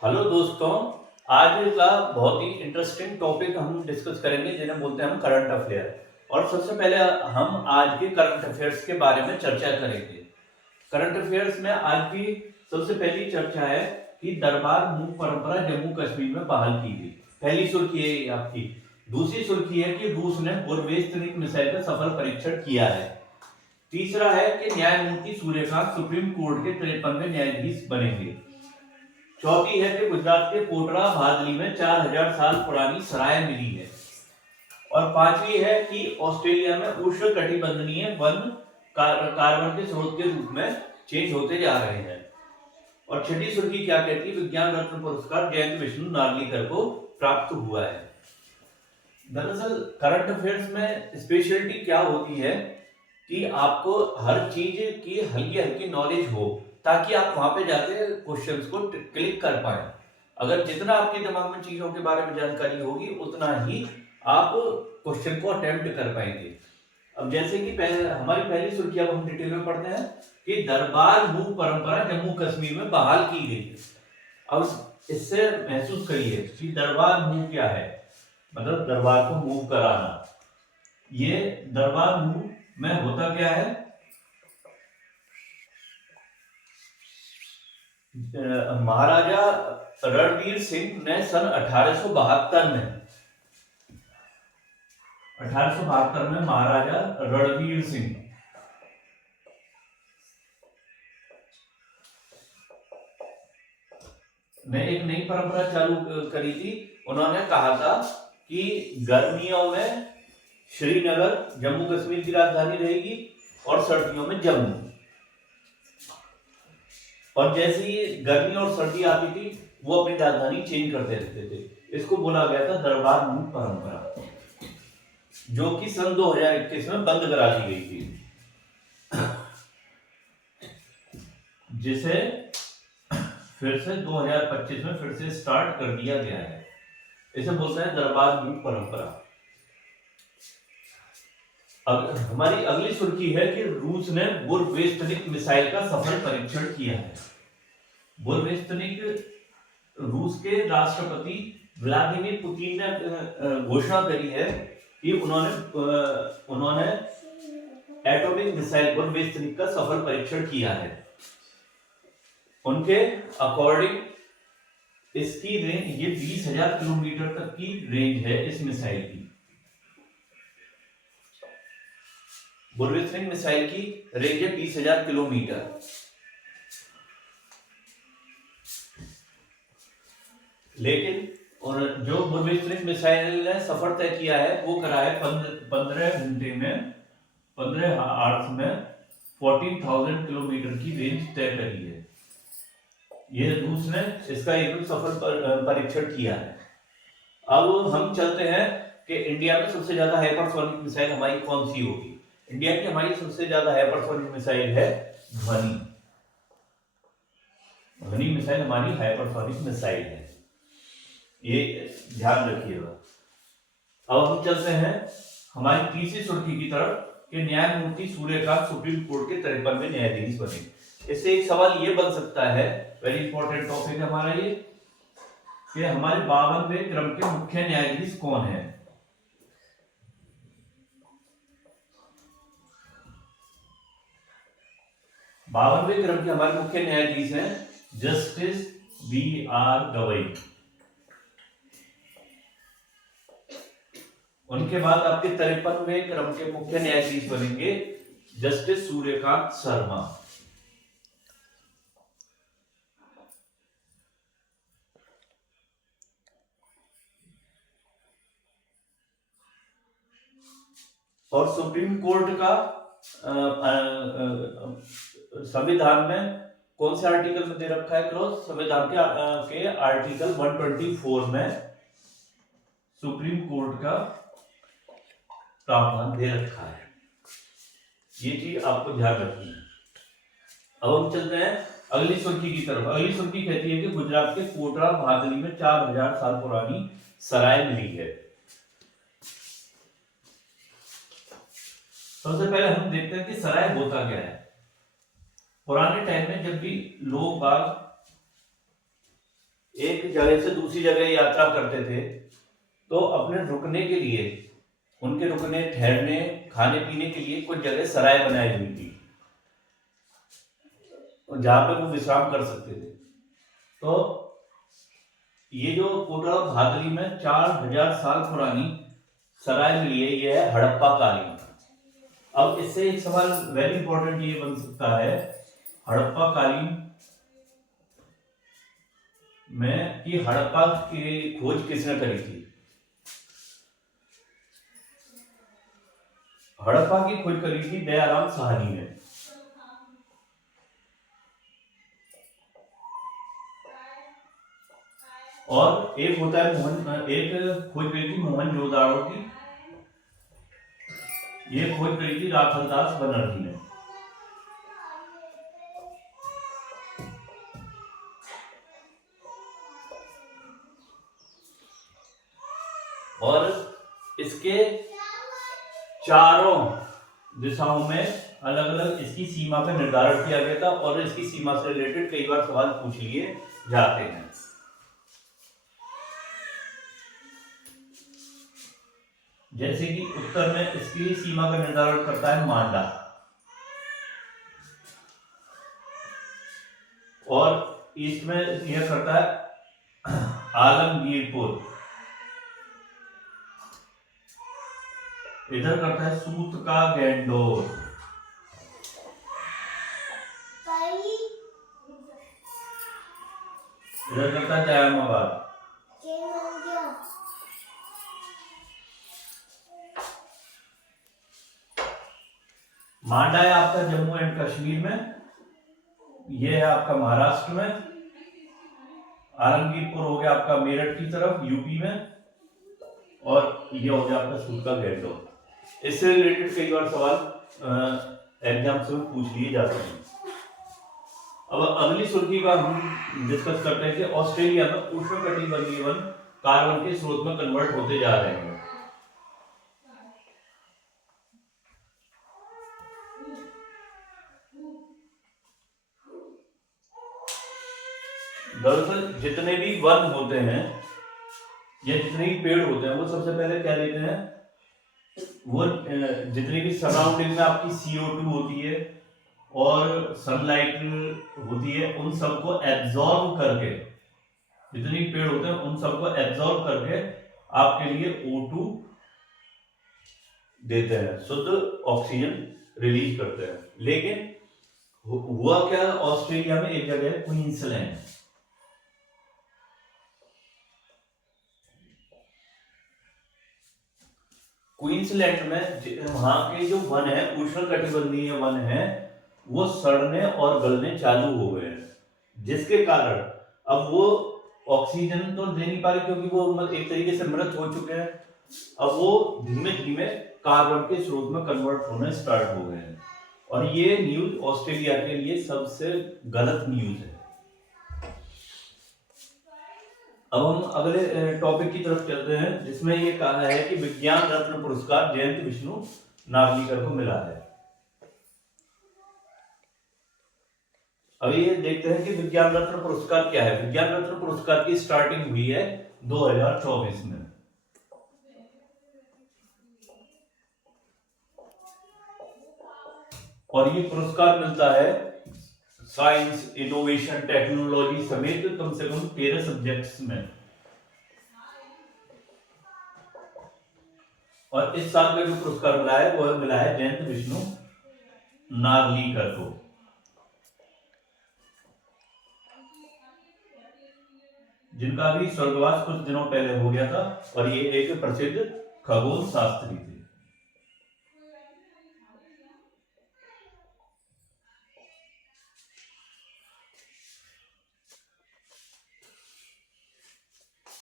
Hello दोस्तों। आज का बहुत ही इंटरेस्टिंग टॉपिक हम डिस्कस करेंगे जिन्हें बोलते हैं हम करंट अफेयर। और सबसे पहले हम आज के करंट अफेयर्स के बारे में चर्चा करेंगे। करंट अफेयर्स में आज की सबसे पहली चर्चा है कि दरबार मूक परंपरा जम्मू कश्मीर में बहाल की गई। पहली सुर्खी है ये आपकी। दूसरी सुर्खी है कि रूस ने पूर्वेस्तनिक मिसाइल का सफल परीक्षण किया है। तीसरा है कि न्यायमूर्ति सूर्यकांत सुप्रीम कोर्ट के 53वें न्यायाधीश बनेंगे। चौथी है कि गुजरात के कोटरा भादली में 4000 साल पुरानी सराय मिली है। और पांचवी है कि ऑस्ट्रेलिया में उष्णकटिबंधीय वन कार्बन के स्रोत के रूप में चेंज होते जा रहे हैं। और छठी सुर्खी क्या कहती है, विज्ञान रत्न पुरस्कार जयंत विष्णु नार्लिकर को प्राप्त हुआ है। दरअसल करंट अफेयर्स में स्पेशलिटी क्या होती है कि आपको हर चीज की हल्की हल्की नॉलेज हो ताकि आप वहां पे जाके क्वेश्चंस को क्लिक कर पाए। अगर जितना आपके दिमाग में चीजों के बारे में जानकारी होगी उतना ही आप क्वेश्चन को अटेम्प्ट कर पाएंगे। अब जैसे कि हमारी पहली सुर्खी अब हम डिटेल में पढ़ते हैं कि दरबार मूक परंपरा जम्मू कश्मीर में बहाल की गई है। अब इससे महसूस करिए कि दरबार मूव क्या है। मतलब दरबार को मूव कराना। ये दरबार मूव में होता क्या है, महाराजा रणवीर सिंह ने सन 1872 में महाराजा रणवीर सिंह ने एक नई परंपरा चालू करी थी। उन्होंने कहा था कि गर्मियों में श्रीनगर जम्मू कश्मीर की राजधानी रहेगी और सर्दियों में जम्मू। और जैसे ही गर्मी और सर्दी आती थी वो अपनी राजधानी चेंज करते रहते थे। इसको बोला गया था दरबार मूक परंपरा, जो कि सन 2021 में बंद करा दी गई थी, जिसे फिर से 2025 में फिर से स्टार्ट कर दिया गया है। इसे बोलते हैं दरबार मूक परंपरा। अब हमारी अगली सुर्खी है कि रूस ने बुरवेस्तनिक मिसाइल का सफल परीक्षण किया है। बुरवेस्तनिक रूस के राष्ट्रपति व्लादिमीर पुतिन ने घोषणा करी है कि उन्होंने एटॉमिक मिसाइल बुरवेस्तनिक का सफल परीक्षण किया है। उनके अकॉर्डिंग इसकी रेंज ये 20,000 किलोमीटर तक की रेंज है इस मिसाइल की। बुरवेस्तनिक मिसाइल की रेंज है 20,000 किलोमीटर। लेकिन और जो बुरवेस्तनिक मिसाइल ने सफर तय किया है वो करा है 15 घंटे में 15 आवर्स में 14,000 किलोमीटर की रेंज तय करी है। ये रूस ने इसका एक सफल परीक्षण किया है। अब हम चलते हैं कि इंडिया में सबसे ज्यादा हाइपरसोनिक मिसाइल हमारी कौन सी होगी। इंडिया की हमारी सबसे ज्यादा हाइपरसोनिक मिसाइल है ध्वनि। ध्वनि मिसाइल हमारी हाइपरसोनिक मिसाइल है, ये ध्यान रखिएगा। अब हम चलते हैं हमारी तीसरी सुर्खी की तरफ कि न्यायमूर्ति सूर्यकांत सुप्रीम कोर्ट के 53वें न्यायाधीश बने। इससे एक सवाल ये बन सकता है, वेरी इंपॉर्टेंट टॉपिक है हमारा ये, कि हमारे 52वें क्रम के मुख्य न्यायाधीश कौन है। बावनवें क्रम के हमारे मुख्य न्यायाधीश हैं जस्टिस B.R. गवई। उनके बाद आपके 53वें क्रम के मुख्य न्यायाधीश बनेंगे जस्टिस सूर्यकांत शर्मा। और सुप्रीम कोर्ट का संविधान में कौन से आर्टिकल में दे रखा है क्लॉज, संविधान के आर्टिकल 124 में सुप्रीम कोर्ट का प्रावधान दे रखा है। ये चीज आपको ध्यान रखनी है। अब हम चलते हैं अगली सुर्खी की तरफ। अगली सुर्खी कहती है कि गुजरात के कोटरा भादली में 4000 साल पुरानी सराय मिली है। सबसे पहले हम देखते हैं कि सराय होता क्या है। पुराने टाइम में जब भी लोग बाग एक जगह से दूसरी जगह यात्रा करते थे तो अपने रुकने के लिए, उनके रुकने ठहरने खाने पीने के लिए कुछ जगह सराय बनाई हुई थी जहां पे वो विश्राम कर सकते थे। तो ये जो कोटा भादरी में 4000 साल पुरानी सराय मिली है, ये है हड़प्पा कालीन। अब इससे एक सवाल वेरी इंपॉर्टेंट ये बन सकता है, हड़प्पा कालीन में कि हड़प्पा की खोज किसने करी थी। हड़प्पा की खोज करी थी दयाराम साहनी ने। और एक होता है एक खोज करी थी मोहनजोदाड़ो की, ये खोज करी थी राखलदास बनर्जी ने। और इसके चारों दिशाओं में अलग अलग इसकी सीमा का निर्धारण किया गया था और इसकी सीमा से रिलेटेड कई बार सवाल पूछ लिए जाते हैं। जैसे कि उत्तर में इसकी सीमा का निर्धारण करता है मांडा, और ईस्ट में यह करता है आलमगीरपुर, इधर करता है सूत का गैंडोर, इधर करता है जयामाबाद। मांडा है आपका जम्मू एंड कश्मीर में, यह है आपका महाराष्ट्र में, आलमगीरपुर हो गया आपका मेरठ की तरफ यूपी में, और ये हो गया आपका सूत का गैंडोर। इससे रिलेटेड कई बार सवाल एग्जाम से पूछ लिए जाते हैं। अब अगली सुर्खी का हम डिस्कस करते हैं कि ऑस्ट्रेलिया में उष्णकटिबंधीय वन कार्बन के स्रोत में कन्वर्ट होते जा रहे हैं। दरअसल जितने भी वन होते हैं या जितने भी पेड़ होते हैं, वो सबसे पहले क्या लेते हैं, वो जितनी भी सराउंडिंग में आपकी CO2 होती है और सनलाइट होती है, उन सबको एब्जॉर्ब करके, जितने पेड़ होते हैं उन सबको एब्जॉर्ब करके आपके लिए O2 देते हैं, शुद्ध ऑक्सीजन रिलीज करते हैं। लेकिन हुआ क्या, ऑस्ट्रेलिया में एक जगह है क्वींसलैंड, क्वींसलैंड में वहां के जो वन है, उष्णकटिबंधीय वन है, वो सड़ने और गलने चालू हो गए हैं, जिसके कारण अब वो ऑक्सीजन तो दे नहीं पा रहे क्योंकि वो एक तरीके से मृत हो चुके हैं। अब वो धीमे धीमे कार्बन के स्रोत में कन्वर्ट होने स्टार्ट हो गए हैं, और ये न्यूज ऑस्ट्रेलिया के लिए सबसे गलत न्यूज है। अब हम अगले टॉपिक की तरफ चलते हैं, जिसमें ये कहा है कि विज्ञान रत्न पुरस्कार जयंत विष्णु नागलीकर को मिला है। अभी ये देखते हैं कि विज्ञान रत्न पुरस्कार क्या है। विज्ञान रत्न पुरस्कार की स्टार्टिंग हुई है 2024 में। और ये पुरस्कार मिलता है साइंस, इनोवेशन, टेक्नोलॉजी समेत कम से कम 13 सब्जेक्ट्स में। और इस साल में जो पुरस्कार मिला है वो मिला है जयंत विष्णु नागलीकर को, जिनका भी स्वर्गवास कुछ दिनों पहले हो गया था, और ये एक प्रसिद्ध खगोल शास्त्री थे।